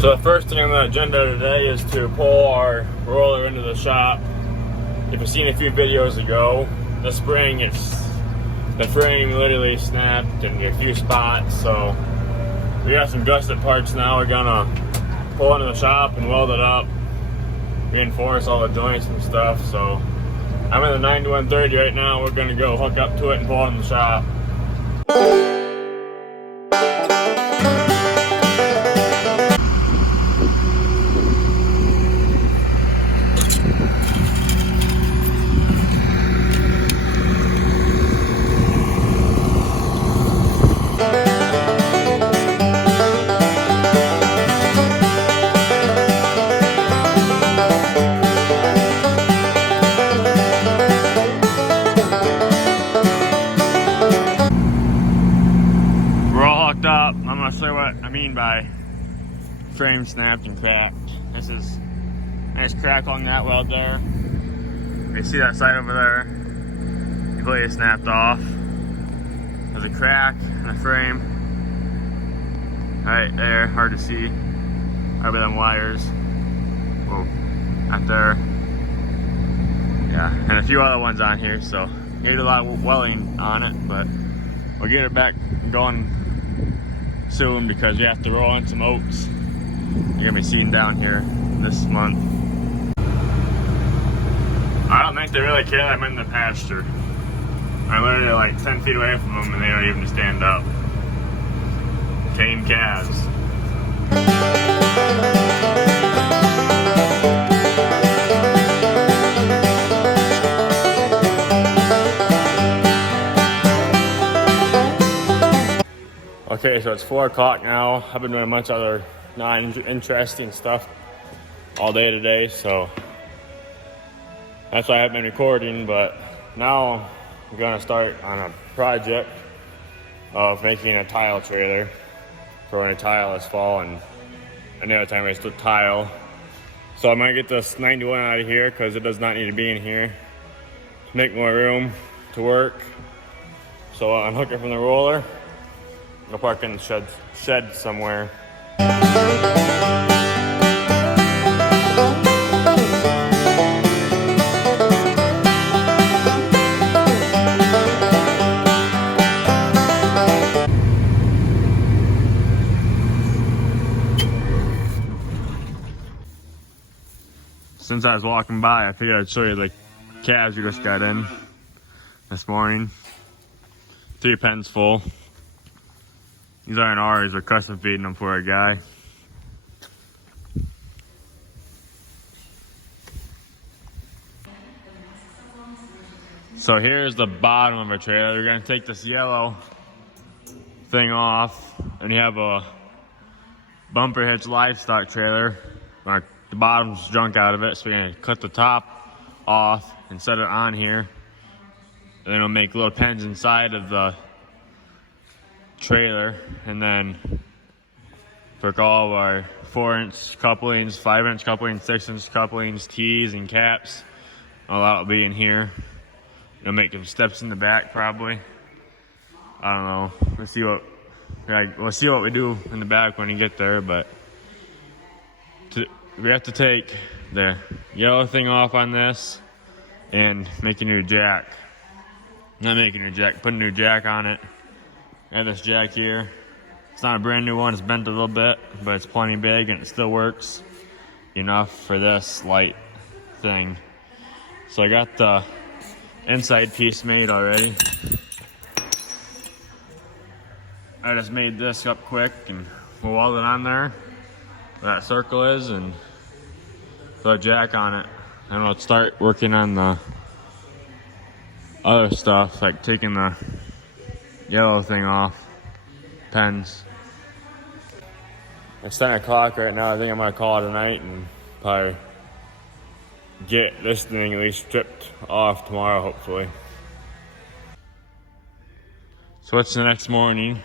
So the first thing on the agenda today is to pull our roller into the shop. If you've seen a few videos ago, the spring, the frame literally snapped in a few spots. So we got some gusset parts now. We're gonna pull into the shop and weld it up, reinforce all the joints and stuff. So I'm in the 9130 right now. We're gonna go hook up to it and pull it in the shop. Up. I'm gonna show you what I mean by frame snapped and cracked. This is a nice crack along that weld there. You see that side over there? Completely snapped off. There's a crack in the frame. Right there, hard to see. Over them wires. Whoa, not there. Yeah, and a few other ones on here, so need a lot of welding on it, but we'll get it back going soon because we have to roll in some oats. You're gonna be seeing down here this month. I don't think they really care that I'm in the pasture. I'm literally like 10 feet away from them and they don't even stand up. Tame calves. Okay, so it's 4 o'clock now. I've been doing a bunch of other non-interesting stuff all day today, so that's why I haven't been recording, but now I'm gonna start on a project of making a tile trailer for when a tile this fall and another time I still tile. So I'm gonna get this 91 out of here because it does not need to be in here to make more room to work. So I'll unhook it from the roller. I'll park in the shed somewhere. Since I was walking by, I figured I'd show you the calves we just got in this morning. 3 pens full. These aren't ours, we're custom feeding them for a guy. So here's the bottom of our trailer. We're gonna take this yellow thing off, and you have a bumper hitch livestock trailer. The bottom's junk out of it, so we're gonna cut the top off and set it on here. And then it'll make little pens inside of the trailer, and then for all of our 4-inch couplings, 5-inch couplings, 6-inch couplings, T's and caps, all that will be in here. It'll make some steps in the back probably. I don't know. We'll see what we do in the back when we get there, but we have to take the yellow thing off on this and make a new jack. Not making a new jack, put a new jack on it. I have this jack here. It's not a brand new one, it's bent a little bit, but it's plenty big and it still works enough for this light thing. So I got the inside piece made already. I just made this up quick and we'll weld it on there where that circle is and put a jack on it. And we'll start working on the other stuff, like taking the yellow thing off, pens. It's 10 o'clock right now. I think I'm gonna call it a night and probably get this thing at least stripped off tomorrow, hopefully. So it's the next morning,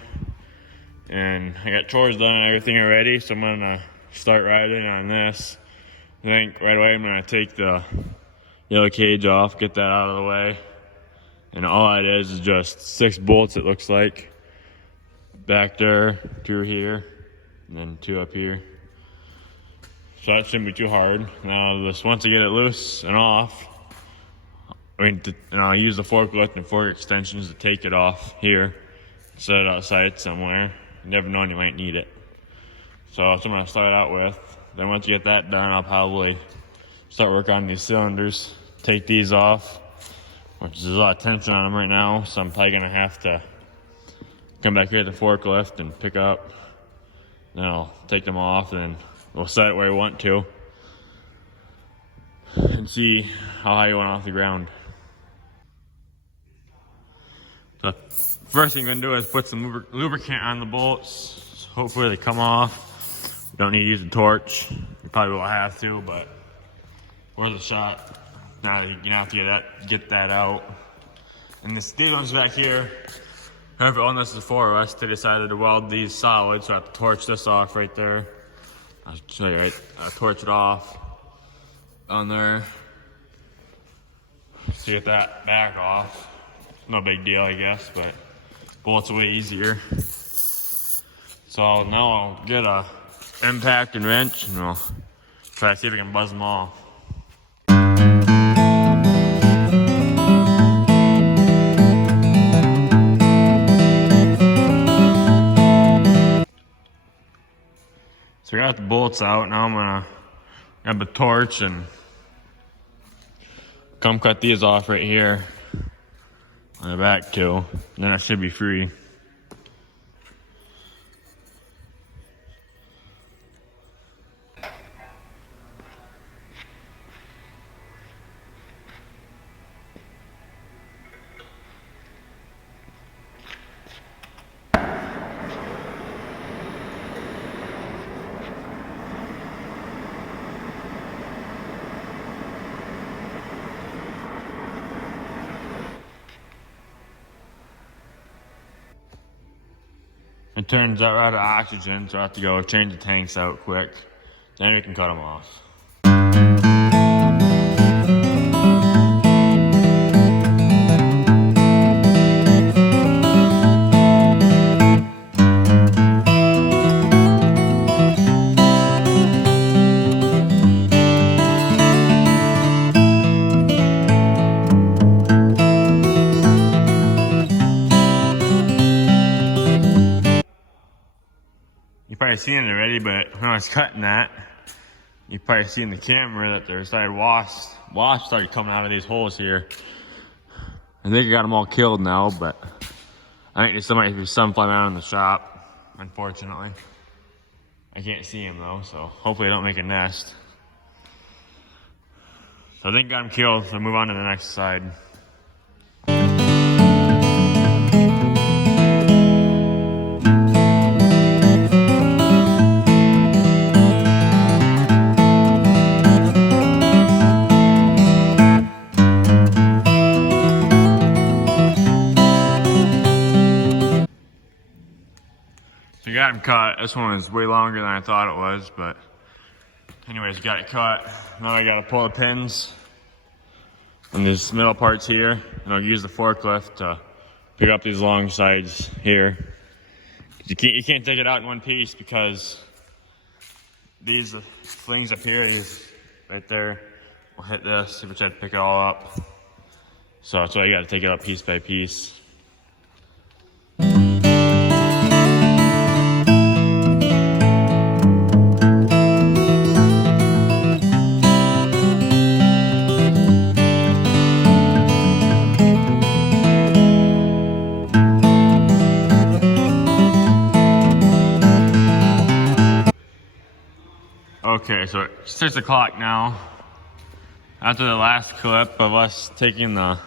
and I got chores done and everything already, so I'm gonna start riding on this. I think right away I'm gonna take the yellow cage off, get that out of the way. And all it is just 6 bolts, it looks like. Back there, 2 here, and then 2 up here. So that shouldn't be too hard. Now this, once I get it loose and off, I'll use the forklift and fork extensions to take it off here, set it outside somewhere. You never know when you might need it. So that's what I'm gonna start out with. Then once you get that done, I'll probably start working on these cylinders, take these off, which is a lot of tension on them right now. So I'm probably gonna have to come back here at the forklift and pick up. Then I'll take them off and we'll set it where we want to and see how high you want off the ground. So first thing I'm gonna do is put some lubricant on the bolts. Hopefully they come off. You don't need to use a torch. You probably won't have to, but worth a shot. Now you're gonna have to get that out. And these ones back here, whoever owned this before us, they decided to weld these solid, so I have to torch this off right there. I'll show you I'll torch it off on there. So you get that back off. No big deal, I guess, but bolts way easier. So now I'll get a impact and wrench and we'll try to see if we can buzz them off. So we got the bolts out. Now I'm gonna grab a torch and come cut these off right here on the back too. And then I should be free. It turns out we're out of oxygen, so I have to go change the tanks out quick. Then we can cut them off. You probably seen it already, but when I was cutting that, you probably see in the camera that there started wasp started coming out of these holes here. I think I got them all killed now, but I think there's some flying around in the shop, unfortunately. I can't see them though, so hopefully they don't make a nest. So I think I got them killed, so move on to the next side. So got them cut. This one was way longer than I thought it was, but anyways, got it cut. Now I gotta pull the pins on these middle parts here, and I'll use the forklift to pick up these long sides here. You can't take it out in one piece because these flings up here, these right there, will hit this if we try to pick it all up. So that's why you gotta take it up piece by piece. Okay, so it's 6 o'clock now. After the last clip of us taking the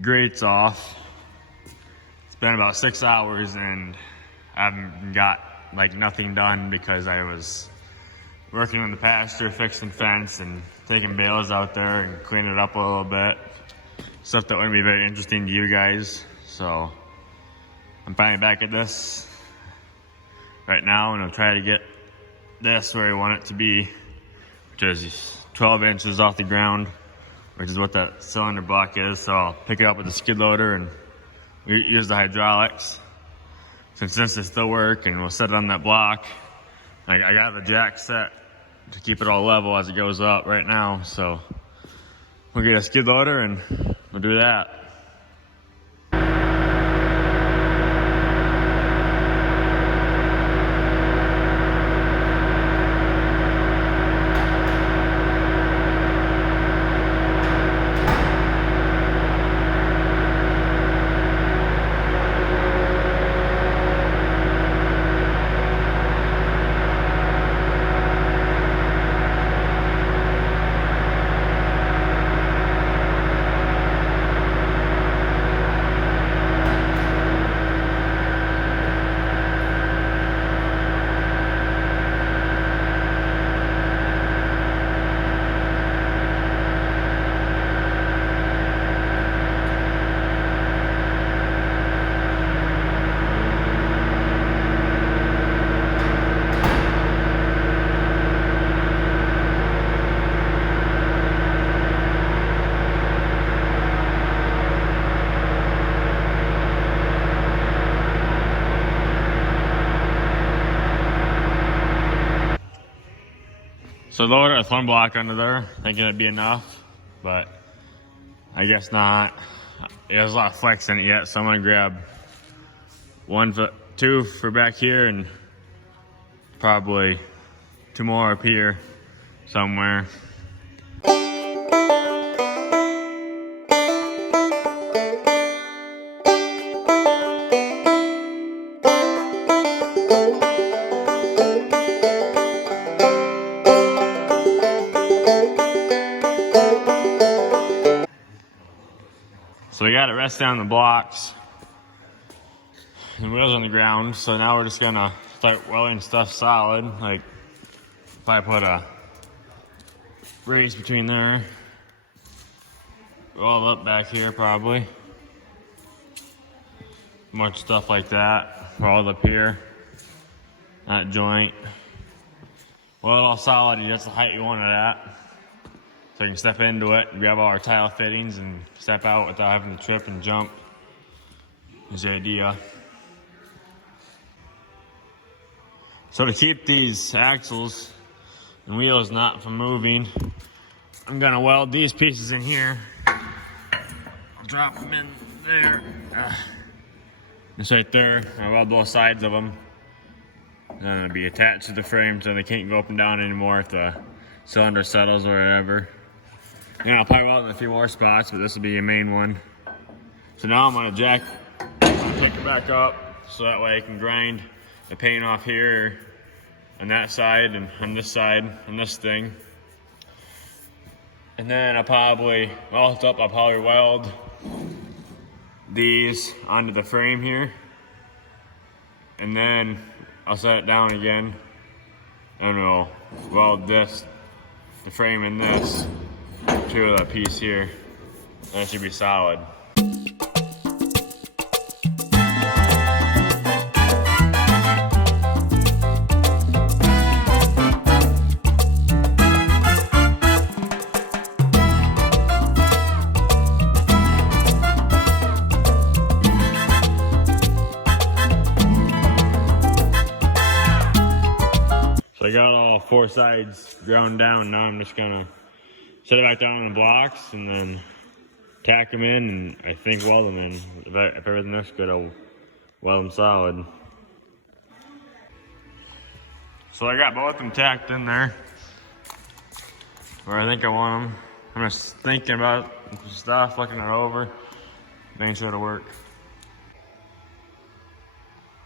grates off, it's been about 6 hours and I haven't got like nothing done because I was working in the pasture, fixing fence and taking bales out there and cleaning it up a little bit. Stuff that wouldn't be very interesting to you guys. So I'm finally back at this right now and I'll try to get this where I want it to be, which is 12 inches off the ground, which is what that cylinder block is. So I'll pick it up with the skid loader and use the hydraulics. Since they still work, and we'll set it on that block. I got the jack set to keep it all level as it goes up right now. So we'll get a skid loader and we'll do that. So lowered a thumb block under there, thinking it'd be enough, but I guess not. There's a lot of flex in it yet, so I'm gonna grab 2 for back here and probably 2 more up here somewhere. So we got it resting on the blocks and wheels on the ground. So now we're just gonna start welding stuff solid. Like if I put a brace between there, weld up back here probably. Much stuff like that, weld up here, that joint. Weld all solid, that's the height you want it at. So you can step into it, grab all our tile fittings, and step out without having to trip and jump. Is the idea. So to keep these axles and wheels not from moving, I'm gonna weld these pieces in here. Drop them in there. It's right there. I weld both sides of them. Then it'll be attached to the frame so they can't go up and down anymore if the cylinder settles or whatever. Yeah, I'll probably weld in a few more spots, but this will be a main one. So now I'm gonna pick it back up so that way I can grind the paint off here on that side and on this side on this thing. And then I'll probably weld these onto the frame here. And then I'll set it down again and we'll weld the frame in this to that piece here. That should be solid. So I got all 4 sides ground down. Now I'm just gonna set it back down on the blocks and then tack them in and I think weld them in. If everything looks good, I'll weld them solid. So I got both of them tacked in there where I think I want them. I'm just thinking about stuff, looking it over, making sure it'll work.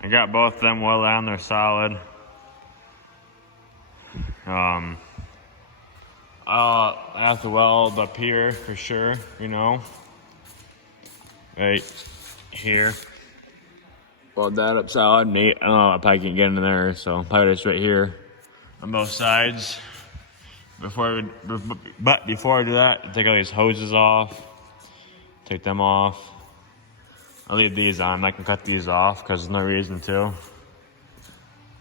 I got both of them welded on, they're solid. I have to weld up here for sure, you know. Right here. Weld that up solid. I don't know, I probably can't get in there, so probably just right here on both sides. Before I do that, take all these hoses off. Take them off. I'll leave these on. I can cut these off because there's no reason to.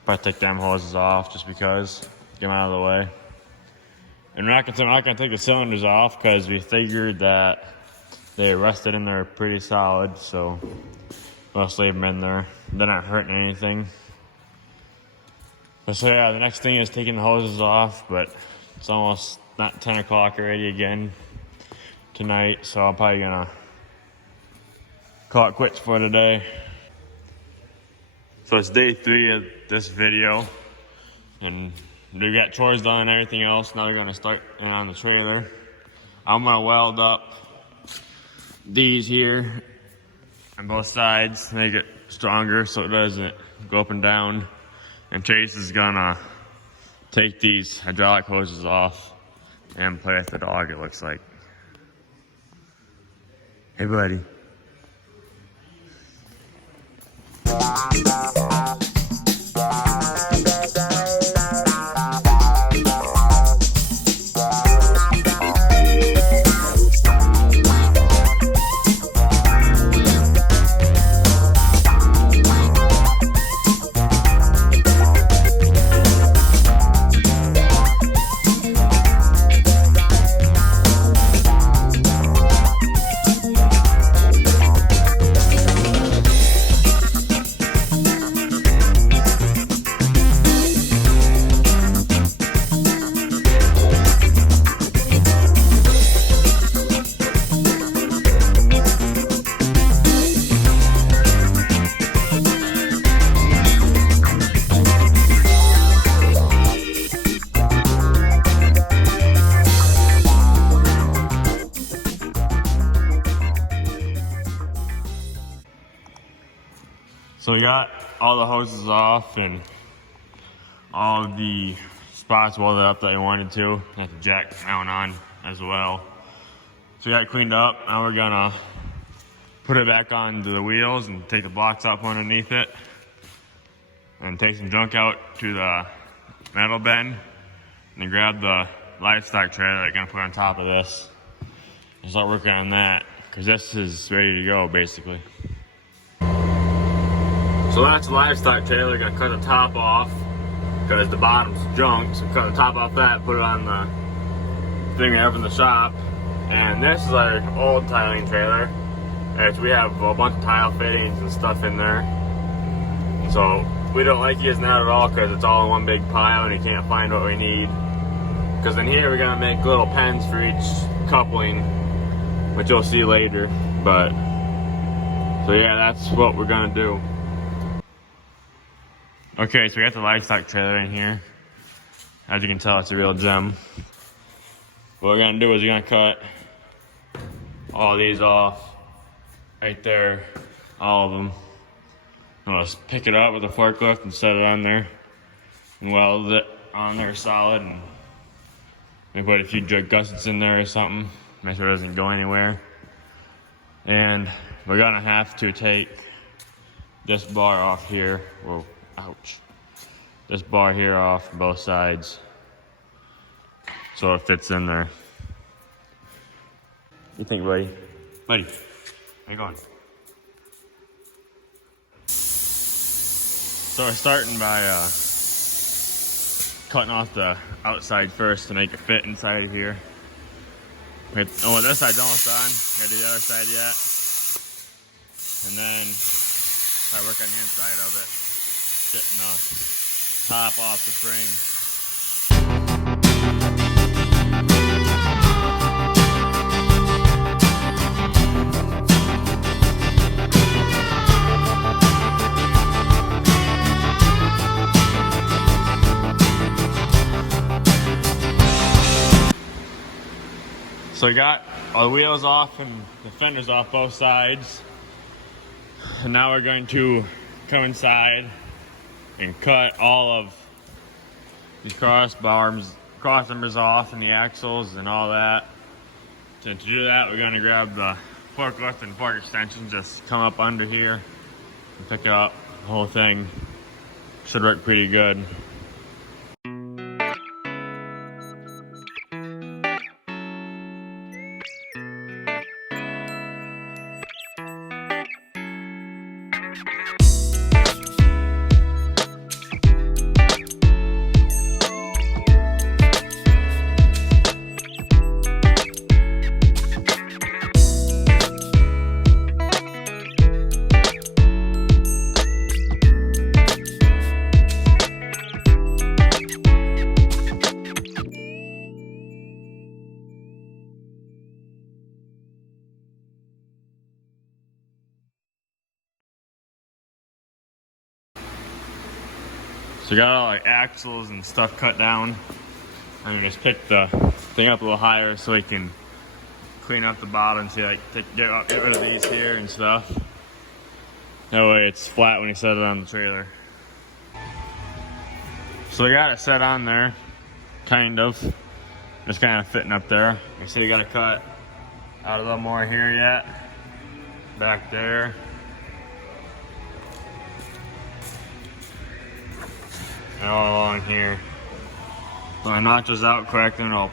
But take them hoses off just because. Get them out of the way. And we're not gonna take the cylinders off because we figured that they rusted in there pretty solid, so let's leave them in there. They're not hurting anything. But so yeah, the next thing is taking the hoses off, but it's almost not 10 o'clock already again tonight, so I'm probably gonna call it quits for today. So it's day 3 of this video, and we got chores done and everything else. Now we're gonna start on the trailer. I'm gonna weld up these here on both sides, make it stronger so it doesn't go up and down. And Chase is gonna take these hydraulic hoses off and play with the dog, it looks like. Hey, buddy. So we got all the hoses off and all of the spots welded up that we wanted to. Got the jack mount on as well. So we got it cleaned up. Now we're gonna put it back onto the wheels and take the blocks up underneath it and take some junk out to the metal bin and then grab the livestock trailer that we're gonna put on top of this and start working on that because this is ready to go basically. So that's the livestock trailer. Gonna cut the top off because the bottom's junk. So cut the top off that, put it on the thing we have in the shop. And this is our old tiling trailer. As we have a bunch of tile fittings and stuff in there. So we don't like using that at all because it's all in one big pile and you can't find what we need. Because in here we're gonna make little pens for each coupling, which you'll see later. But so yeah, that's what we're gonna do. Okay, so we got the livestock trailer in here. As you can tell, it's a real gem. What we're gonna do is we're gonna cut all these off right there, all of them. And we'll just pick it up with a forklift and set it on there and weld it on there solid, and maybe put a few gussets in there or something, make sure it doesn't go anywhere. And we're gonna have to take this bar off here. Whoa. Ouch. This bar here off both sides so it fits in there. What you think, buddy? Buddy, how you going? So we're starting by cutting off the outside first to make it fit inside of here. Wait, oh, this side's almost done. Gotta do the other side yet. And then I work on the inside of it. Getting the top off the frame. So we got all the wheels off and the fenders off both sides. And now we're going to come inside and cut all of these cross members off and the axles and all that. So to do that, we're gonna grab the forklift and fork extension, just come up under here and pick it up. The whole thing should work pretty good. So we got all like axles and stuff cut down. And we just picked the thing up a little higher so we can clean up the bottom. So like get rid of these here and stuff. That way it's flat when you set it on the trailer. So we got it set on there, kind of. Just kind of fitting up there. You see, you got to cut out a little more here yet. Back there. And all along here. So I knock this out quick, then I'll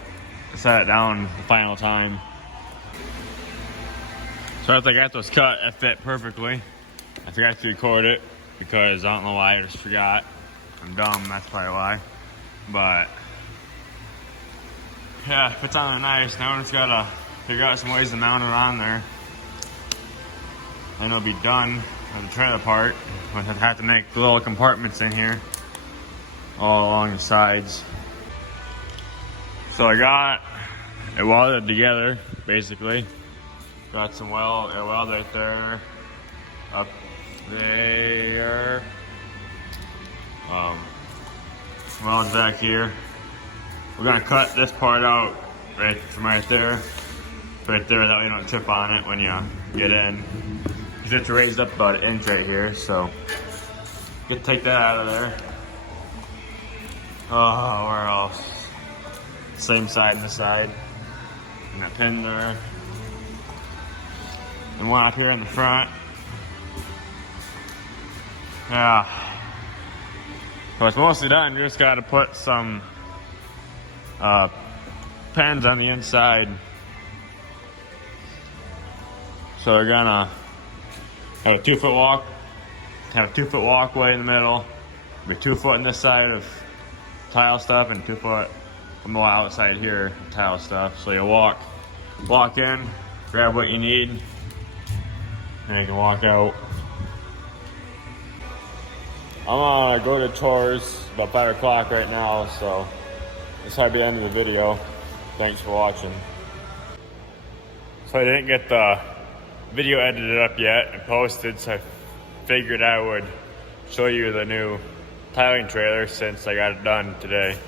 set it down the final time. So after I got those cut, it fit perfectly. I forgot to record it because I don't know why, I just forgot. I'm dumb, that's probably why. But yeah, it fits on there nice. Now I just gotta figure out some ways to mount it on there. Then it'll be done with the trailer part. I'll have to make little compartments in here all along the sides. So I got it welded together, basically. Got some weld right there, up there. Welds back here. We're gonna cut this part out from right there, that way you don't trip on it when you get in. Because it's raised up about 1 inch right here, so take that out of there. Oh, where else? Same side and this side. And that pin there. And one up here in the front. Yeah. So it's mostly done. You just gotta put some pins on the inside. So we're gonna have a 2-foot walkway in the middle. Be 2 foot on this side of tile stuff and 2 foot on the outside here of tile stuff. So you walk in, grab what you need, and you can walk out. I'm gonna go to chores about 5 o'clock right now, so this might be the end of the video. Thanks for watching. So I didn't get the video edited up yet and posted, so I figured I would show you the new tiling trailer since I got it done today.